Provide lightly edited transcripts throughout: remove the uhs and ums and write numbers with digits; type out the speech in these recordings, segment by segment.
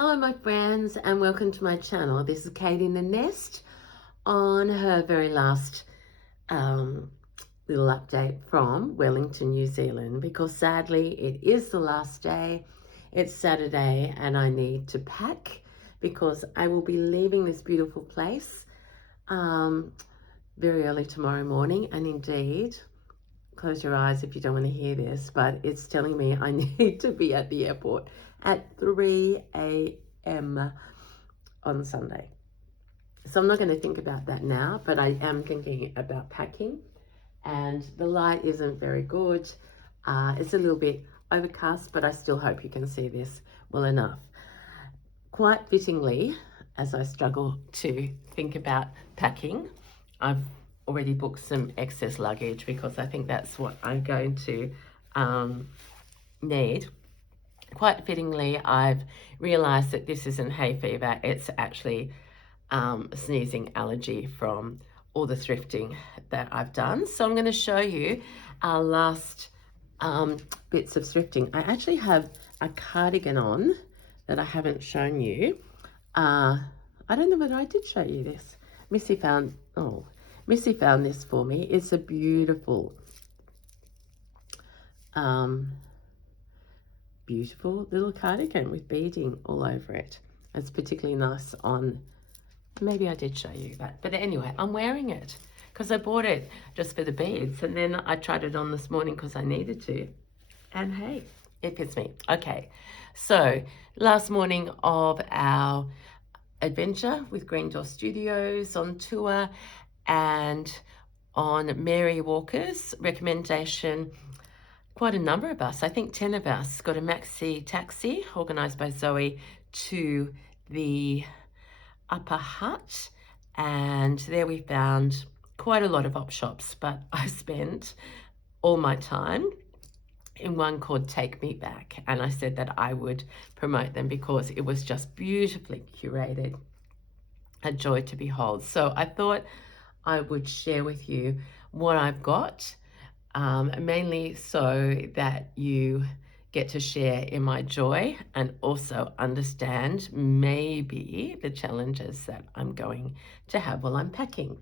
Hello my friends and welcome to my channel. This is Kate in the Nest on her very last little update from Wellington, New Zealand, because sadly it is the last day. It's Saturday and I need to pack because I will be leaving this beautiful place very early tomorrow morning. And indeed, close your eyes if you don't want to hear this, but it's telling me I need to be at the airport at 3 a.m. on Sunday. So I'm not going to think about that now, but I am thinking about packing, and the light isn't very good. It's a little bit overcast, but I still hope you can see this well enough. Quite fittingly, as I struggle to think about packing, I've already booked some excess luggage because I think that's what I'm going to need. Quite fittingly, I've realised that this isn't hay fever, it's actually sneezing allergy from all the thrifting that I've done. So I'm going to show you our last bits of thrifting. I actually have a cardigan on that I haven't shown you. I don't know whether I did show you this. Missy found this for me. It's a beautiful beautiful little cardigan with beading all over it. It's particularly nice on, maybe I did show you that, but anyway, I'm wearing it because I bought it just for the beads, and then I tried it on this morning because I needed to, and hey, it fits me. Okay, so last morning of our adventure with Green Door Studios on tour, and on Mary Walker's recommendation, quite a number of us, I think 10 of us, got a maxi taxi organised by Zoe to the Upper Hutt, and there we found quite a lot of op shops, but I spent all my time in one called Take Me Back, and I said that I would promote them because it was just beautifully curated, a joy to behold. So I thought I would share with you what I've got, mainly so that you get to share in my joy and also understand maybe the challenges that I'm going to have while I'm packing.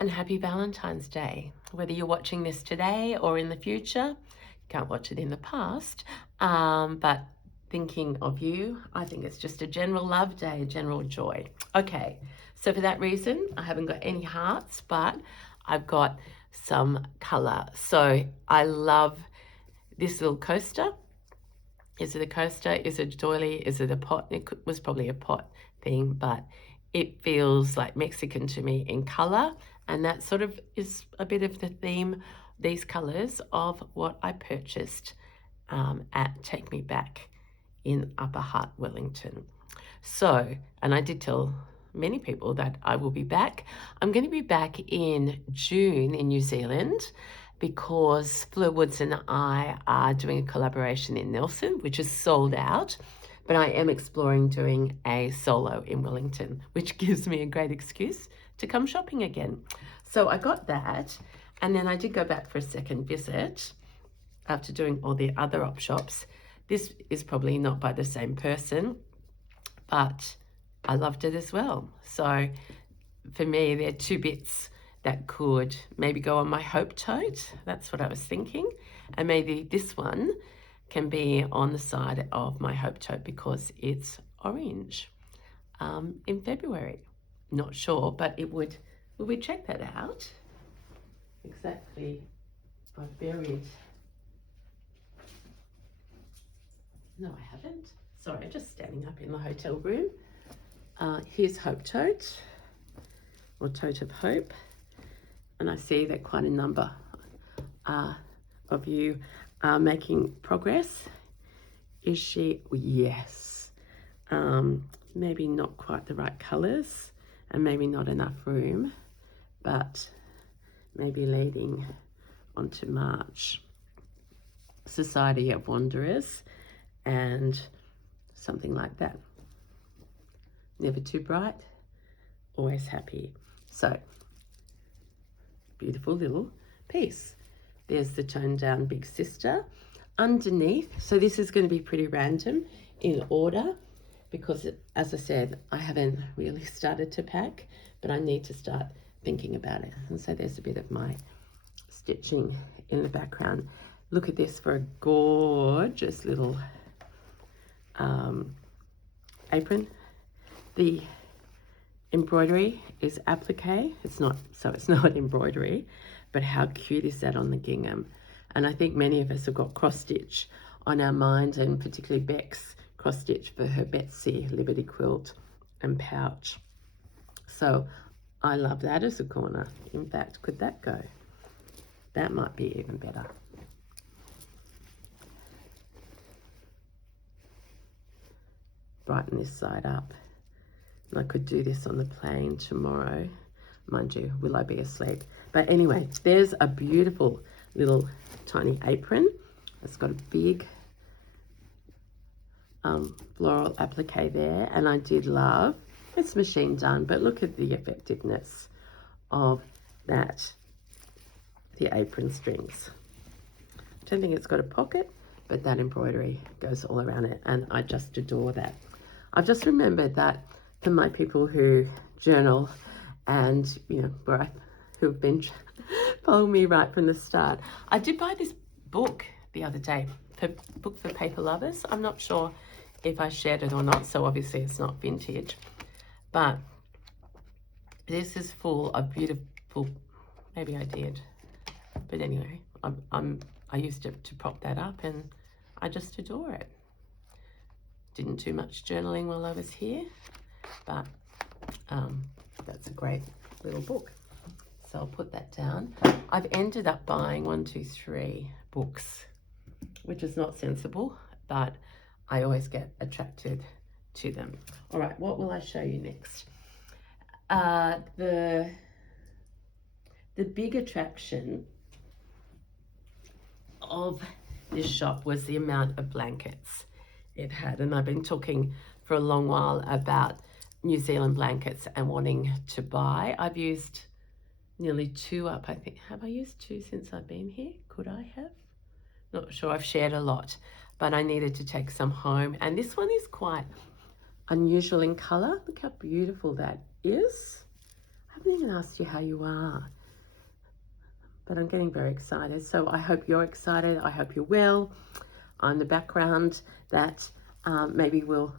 And happy Valentine's Day. Whether you're watching this today or in the future, you can't watch it in the past, but thinking of you, I think it's just a general love day, general joy. Okay, so for that reason, I haven't got any hearts, but I've got some color. So I love this little coaster. Is it a coaster? Is it a doily? Is it a pot? It was probably a pot thing, but it feels like Mexican to me in color, and that sort of is a bit of the theme, these colors, of what I purchased at Take Me Back in Upper Hutt, Wellington. So, and I did tell many people that I will be back. I'm going to be back in June in New Zealand because Fleur Woods and I are doing a collaboration in Nelson, which is sold out, but I am exploring doing a solo in Wellington, which gives me a great excuse to come shopping again. So I got that, and then I did go back for a second visit after doing all the other op shops. This is probably not by the same person, but I loved it as well. So for me, there are two bits that could maybe go on my Hope tote. That's what I was thinking. And maybe this one can be on the side of my Hope tote because it's orange in February. Not sure, but it would, will we check that out? Exactly, I buried. No, I haven't. Sorry, just standing up in the hotel room. Here's Hope Tote, or Tote of Hope. And I see that quite a number of you are making progress. Is she? Yes. Maybe not quite the right colours and maybe not enough room, but maybe leading onto March. Society of Wanderers and something like that. Never too bright, always happy. So, beautiful little piece. There's the toned down Big Sister. Underneath, so this is going to be pretty random in order. because as I said, I haven't really started to pack, but I need to start thinking about it. And so there's a bit of my stitching in the background. Look at this for a gorgeous little apron. The embroidery is applique. It's not embroidery, but how cute is that on the gingham? And I think many of us have got cross stitch on our mind, and particularly Beck's cross stitch for her Betsy Liberty quilt and pouch. So I love that as a corner. In fact, could that go? That might be even better. Brighten this side up. And I could do this on the plane tomorrow. Mind you, will I be asleep? But anyway, there's a beautiful little tiny apron. It's got a big floral applique there, and I did love, it's machine done, but look at the effectiveness of that, the apron strings. I don't think it's got a pocket, but that embroidery goes all around it, and I just adore that. I've just remembered that for my people who journal and, you know, who have been following me right from the start, I did buy this book the other day, book for paper lovers. I'm not sure if I shared it or not, so obviously it's not vintage, but this is full of beautiful, maybe I did, but anyway, I used it to prop that up, and I just adore it. Didn't do much journaling while I was here, but that's a great little book. So I'll put that down. I've ended up buying 1, 2, 3 books, which is not sensible, but I always get attracted to them. All right, what will I show you next? The big attraction of this shop was the amount of blankets it had, and I've been talking for a long while about New Zealand blankets and wanting to buy. I've used nearly 2 up, I think. Have I used 2 since I've been here? Could I have? Not sure. I've shared a lot, but I needed to take some home, and this one is quite unusual in color. Look how beautiful that is. I haven't even asked you how you are, but I'm getting very excited. So I hope you're excited. I hope you're well. On the background that maybe will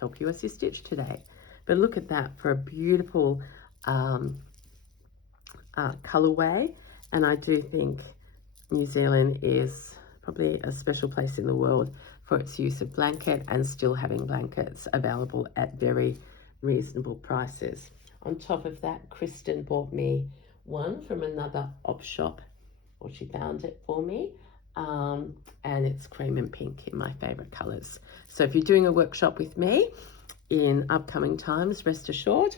help you as you stitch today. But look at that for a beautiful colorway. And I do think New Zealand is probably a special place in the world for its use of blanket, and still having blankets available at very reasonable prices. On top of that, Kristen bought me one from another op shop, or she found it for me, and it's cream and pink in my favorite colors. So if you're doing a workshop with me in upcoming times, rest assured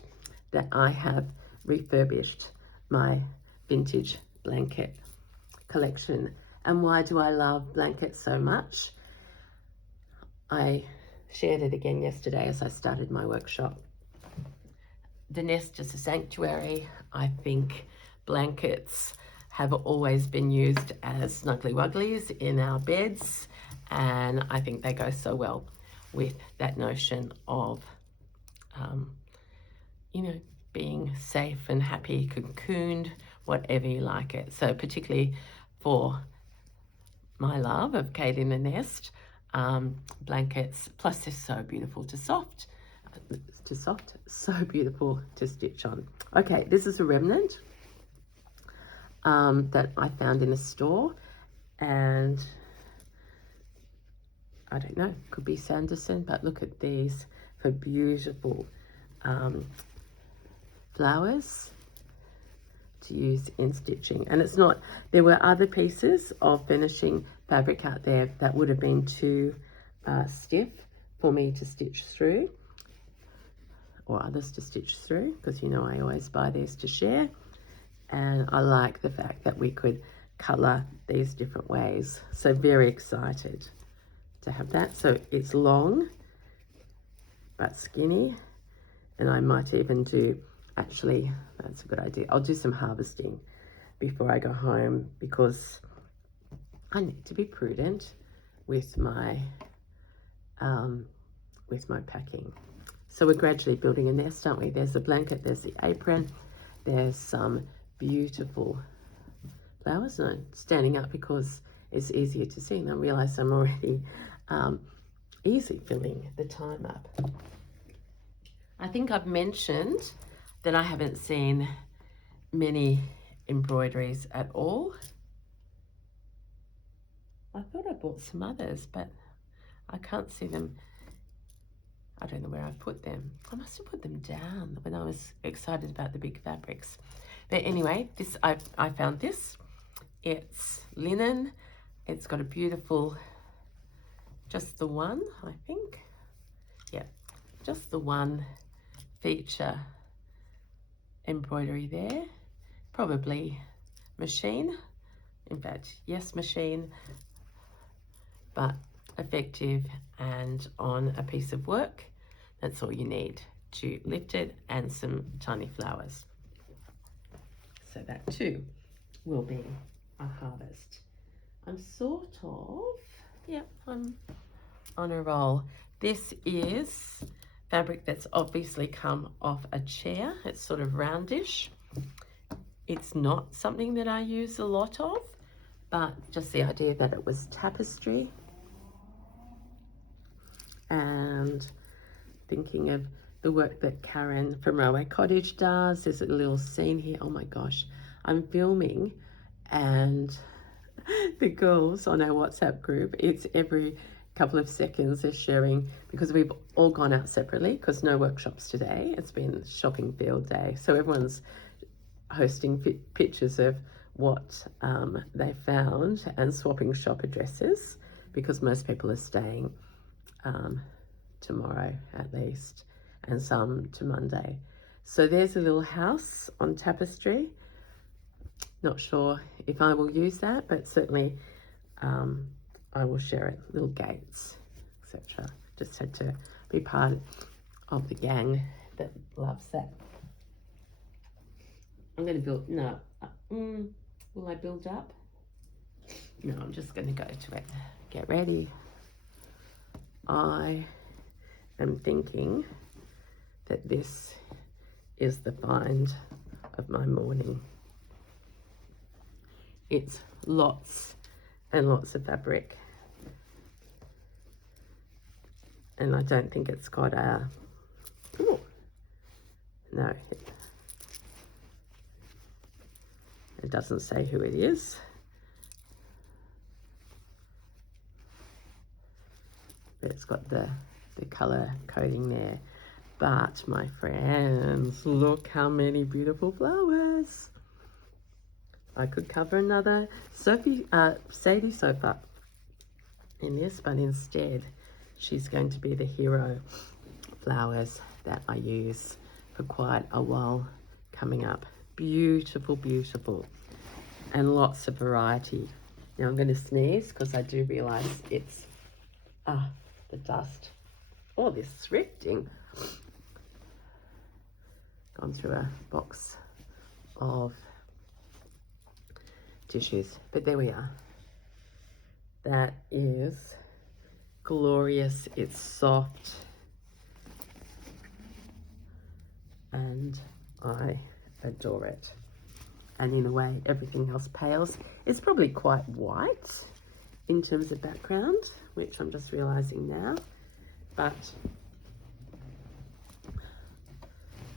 that I have refurbished my vintage blanket collection. And why do I love blankets so much? I shared it again yesterday as I started my workshop. The nest is a sanctuary. I think blankets have always been used as snuggly wugglies in our beds, and I think they go so well with that notion of you know, being safe and happy, cocooned, whatever you like it. So particularly for my love of Kate in the Nest, blankets, plus they're so beautiful to soft, so beautiful to stitch on. Okay, this is a remnant that I found in a store, and I don't know, could be Sanderson, but look at these for beautiful flowers to use in stitching. And it's not, there were other pieces of finishing fabric out there that would have been too stiff for me to stitch through, or others to stitch through, because you know I always buy these to share. And I like the fact that we could color these different ways. So very excited to have that. So it's long but skinny, and I might even do, actually, that's a good idea, I'll do some harvesting before I go home, because I need to be prudent with my with my packing. So we're gradually building a nest, aren't we? There's the blanket, there's the apron, there's some beautiful flowers. No, standing up because it's easier to see, and I realise I'm already easily filling the time up. I think I've mentioned that I haven't seen many embroideries at all. I thought I bought some others, but I can't see them. I don't know where I put them. I must have put them down when I was excited about the big fabrics. But anyway, this I found this. It's linen. It's got a beautiful, just the one, I think. Yeah, just the one feature embroidery there. Probably machine. In fact, yes, machine, but effective and on a piece of work. That's all you need to lift it, and some tiny flowers. So that too will be a harvest. I'm sort of, yeah, I'm on a roll. This is fabric that's obviously come off a chair. It's sort of roundish. It's not something that I use a lot of, but just the idea that it was tapestry. And thinking of the work that Karen from Railway Cottage does. There's a little scene here. Oh my gosh, I'm filming, and the girls on our WhatsApp group, it's every couple of seconds they're sharing, because we've all gone out separately because no workshops today. It's been shopping field day. So everyone's posting pictures of what they found and swapping shop addresses, because most people are staying tomorrow at least, and some to Monday. So there's a little house on tapestry. Not sure if I will use that, but certainly I will share it. Little gates, etc. Just had to be part of the gang that loves that. I'm going to build, no, will I build up? No, I'm just going to go to it. Get ready. I am thinking that this is the find of my morning. It's lots and lots of fabric, and I don't think it's got a, ooh, no, it doesn't say who it is. But it's got the color coding there. But my friends, look how many beautiful flowers. I could cover another Sadie sofa in this, but instead she's going to be the hero flowers that I use for quite a while coming up. Beautiful, beautiful, and lots of variety. Now I'm going to sneeze because I do realize it's the dust. Oh, this thrifting. Gone through a box of tissues, but there we are. That is glorious. It's soft, and I adore it. And in a way, everything else pales. It's probably quite white in terms of background, which I'm just realizing now, but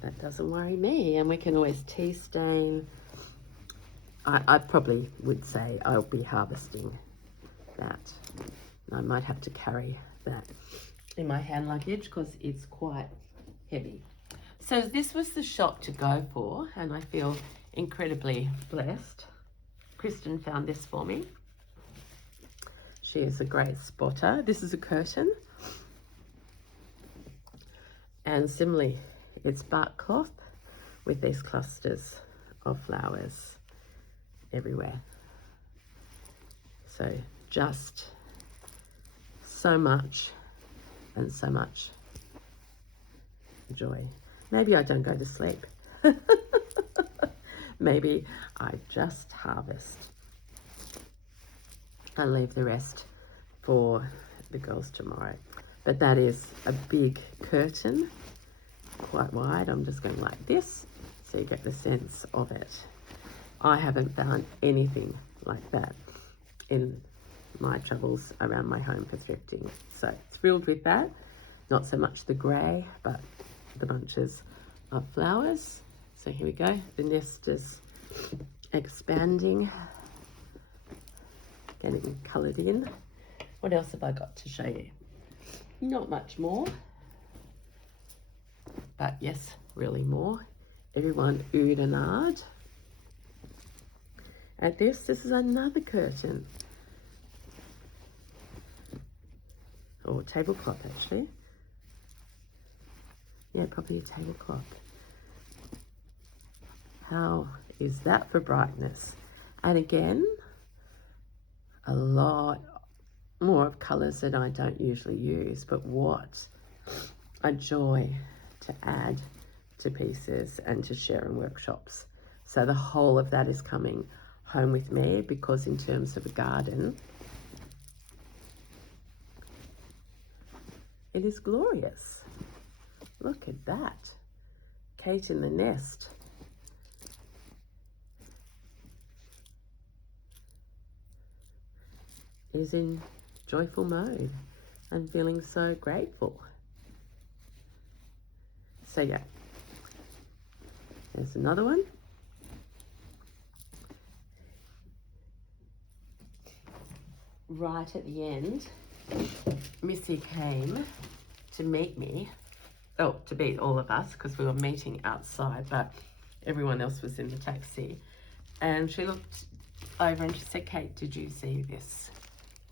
that doesn't worry me. And we can always tea stain. I probably would say I'll be harvesting that. I might have to carry that in my hand luggage because it's quite heavy. So this was the shop to go for, and I feel incredibly blessed. Kristen found this for me. She is a great spotter. This is a curtain. And similarly, it's bark cloth with these clusters of flowers everywhere. So just so much and so much joy. Maybe I don't go to sleep. Maybe I just harvest. I'll leave the rest for the girls tomorrow. But that is a big curtain, quite wide. I'm just going like this, so you get the sense of it. I haven't found anything like that in my travels around my home for thrifting. So thrilled with that. Not so much the grey, but the bunches of flowers. So here we go. The nest is expanding, getting coloured in. What else have I got to show you? Not much more, but yes, really more. Everyone oohed and ahed at this. This is another curtain, or tablecloth actually. Yeah, probably a tablecloth. How is that for brightness? And again, a lot more of colours that I don't usually use, but what a joy to add to pieces and to share in workshops. So the whole of that is coming home with me, because in terms of a garden, it is glorious. Look at that. Kate in the nest. Is in joyful mode and feeling so grateful. So yeah, there's another one. Right at the end, Missy came to meet me. Oh, to meet all of us, because we were meeting outside, but everyone else was in the taxi. And she looked over and she said, Kate, did you see this?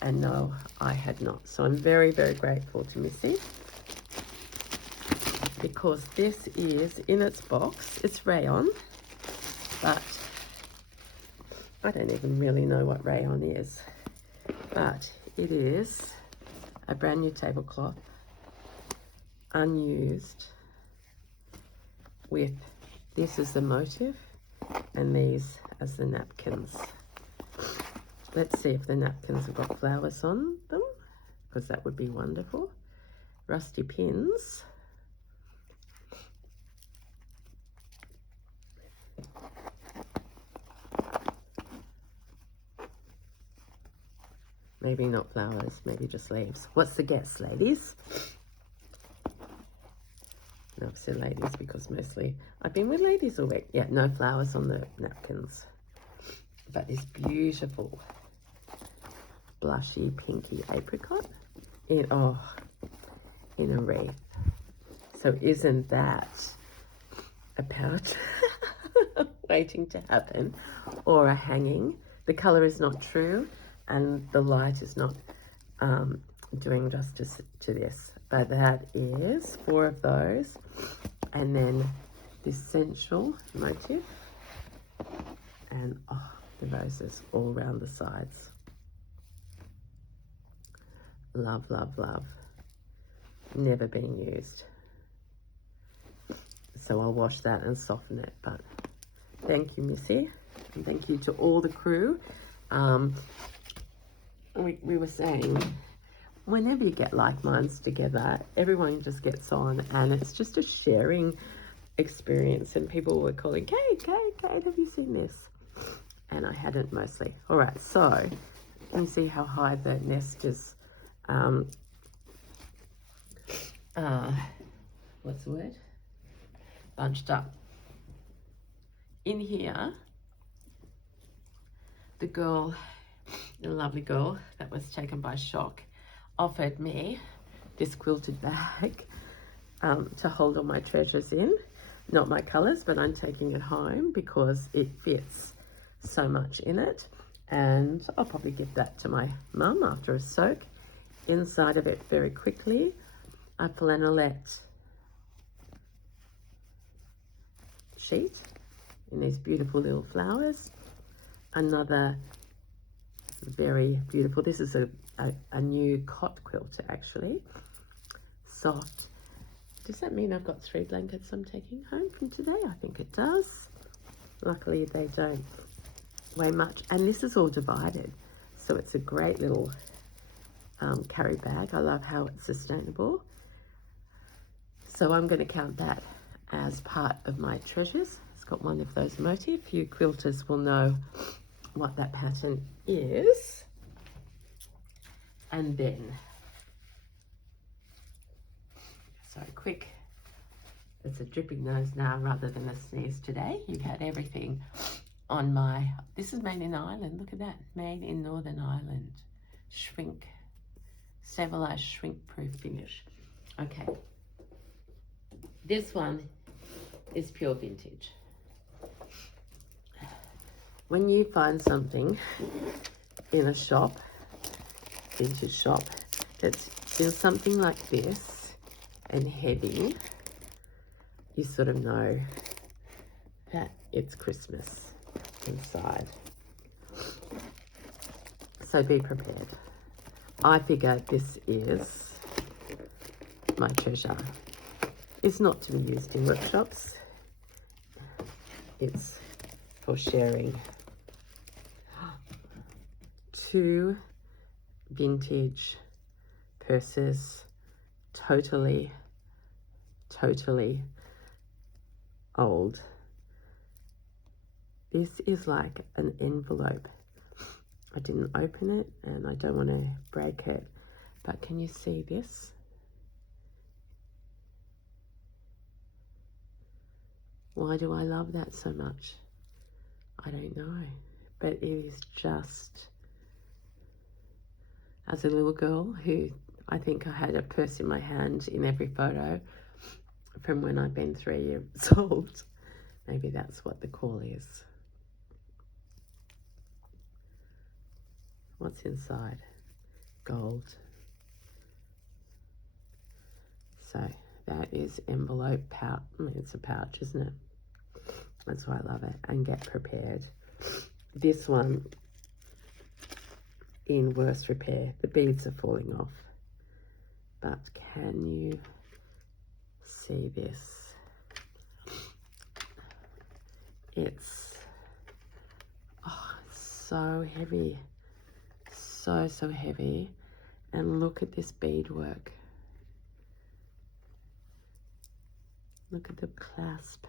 And no, I had not. So I'm very, very grateful to Missy, because this is in its box. It's Rayon, but I don't even really know what Rayon is. But it is a brand new tablecloth, unused, with this as the motif and these as the napkins. Let's see if the napkins have got flowers on them, because that would be wonderful. Rusty pins. Maybe not flowers, maybe just leaves. What's the guess, ladies? No, I've said ladies because mostly I've been with ladies all week. Yeah, no flowers on the napkins. But this beautiful blushy pinky apricot in a wreath. So isn't that a pouch waiting to happen, or a hanging? The color is not true and the light is not doing justice to this, but that is 4 of those, and then this sensual motif, and the roses all around the sides. Love, love, love. Never been used. So I'll wash that and soften it. But thank you, Missy. And thank you to all the crew. We were saying, whenever you get like minds together, everyone just gets on, and it's just a sharing experience. And people were calling, Kate, have you seen this? And I hadn't, mostly. All right, so you can see how high the nest is. What's the word? Bunched up. In here, the lovely girl that was taken by shock, offered me this quilted bag to hold all my treasures in. Not my colours, but I'm taking it home because it fits so much in it. And I'll probably give that to my mum after a soak. Inside of it, very quickly, a flannelette sheet in these beautiful little flowers. Another very beautiful, this is a new cot quilter actually, soft. Does that mean I've got 3 blankets I'm taking home from today? I think it does. Luckily they don't weigh much, and this is all divided, so it's a great little carry bag. I love how it's sustainable. So I'm going to count that as part of my treasures. It's got one of those motifs. You quilters will know what that pattern is. And then, so quick, it's a dripping nose now rather than a sneeze today. You've had everything on my, this is made in Ireland, look at that, made in Northern Ireland. Shrink, stabilized shrink proof finish. Okay, this one is pure vintage. When you find something in a shop, vintage shop, that's in something like this and heavy, you sort of know that it's Christmas inside. So be prepared. I figure this is my treasure. It's not to be used in workshops. It's for sharing. 2 vintage purses, totally old. This is like an envelope. I didn't open it and I don't want to break it, but can you see this? Why do I love that so much? I don't know, but it is just, as a little girl who I think I had a purse in my hand in every photo from when I've been 3 years old. Maybe that's what the call is. What's inside? Gold. So that is envelope pouch. I mean, it's a pouch, isn't it? That's why I love it. And get prepared. This one in worse repair. The beads are falling off. But can you see this? It's so heavy. So heavy. And look at this beadwork. Look at the clasp.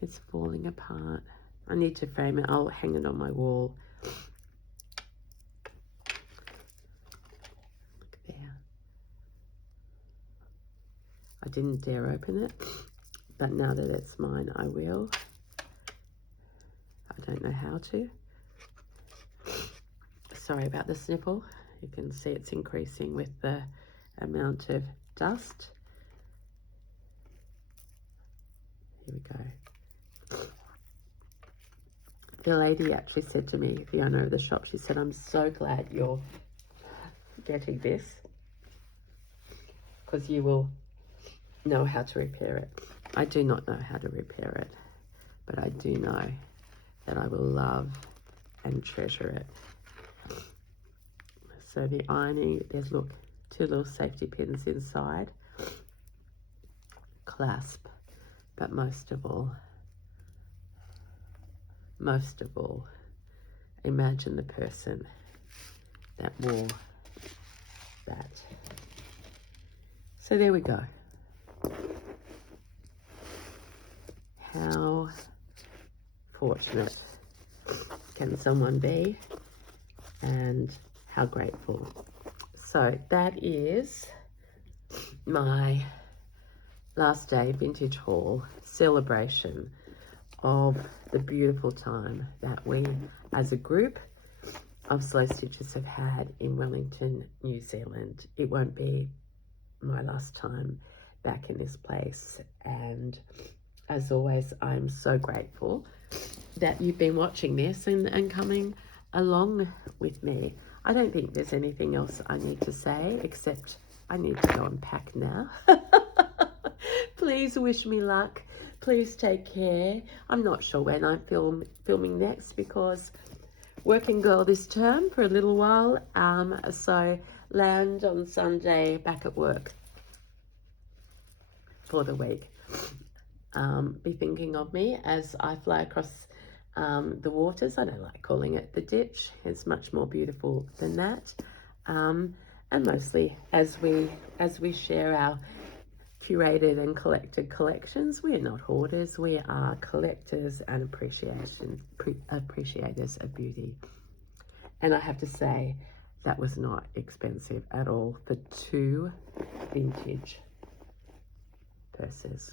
It's falling apart. I need to frame it. I'll hang it on my wall. Look there. I didn't dare open it, but now that it's mine, I will. I don't know how to. Sorry about the snipple. You can see it's increasing with the amount of dust. Here we go. The lady actually said to me, the owner of the shop, she said, I'm so glad you're getting this because you will know how to repair it. I do not know how to repair it, but I do know that I will love and treasure it. So the ironing, there's, look, 2 little safety pins inside. Clasp, but most of all, imagine the person that wore that. So there we go. How fortunate can someone be, and how grateful. So that is my last day vintage haul celebration of the beautiful time that we as a group of slow stitchers have had in Wellington, New Zealand. It won't be my last time back in this place, and as always, I'm so grateful that you've been watching this and coming along with me. I don't think there's anything else I need to say except I need to go and pack now. Please wish me luck. Please take care. I'm not sure when I'm filming next because working girl this term for a little while. So land on Sunday, back at work for the week. Be thinking of me as I fly across The waters, I don't like calling it the ditch. It's much more beautiful than that. And mostly as we share our curated and collected collections, we are not hoarders, we are collectors and appreciators of beauty. And I have to say, that was not expensive at all for 2 vintage purses.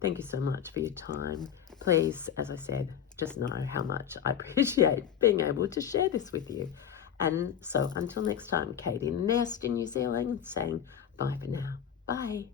Thank you so much for your time. Please, as I said, just know how much I appreciate being able to share this with you. And so until next time, Katie Nest in New Zealand saying bye for now. Bye.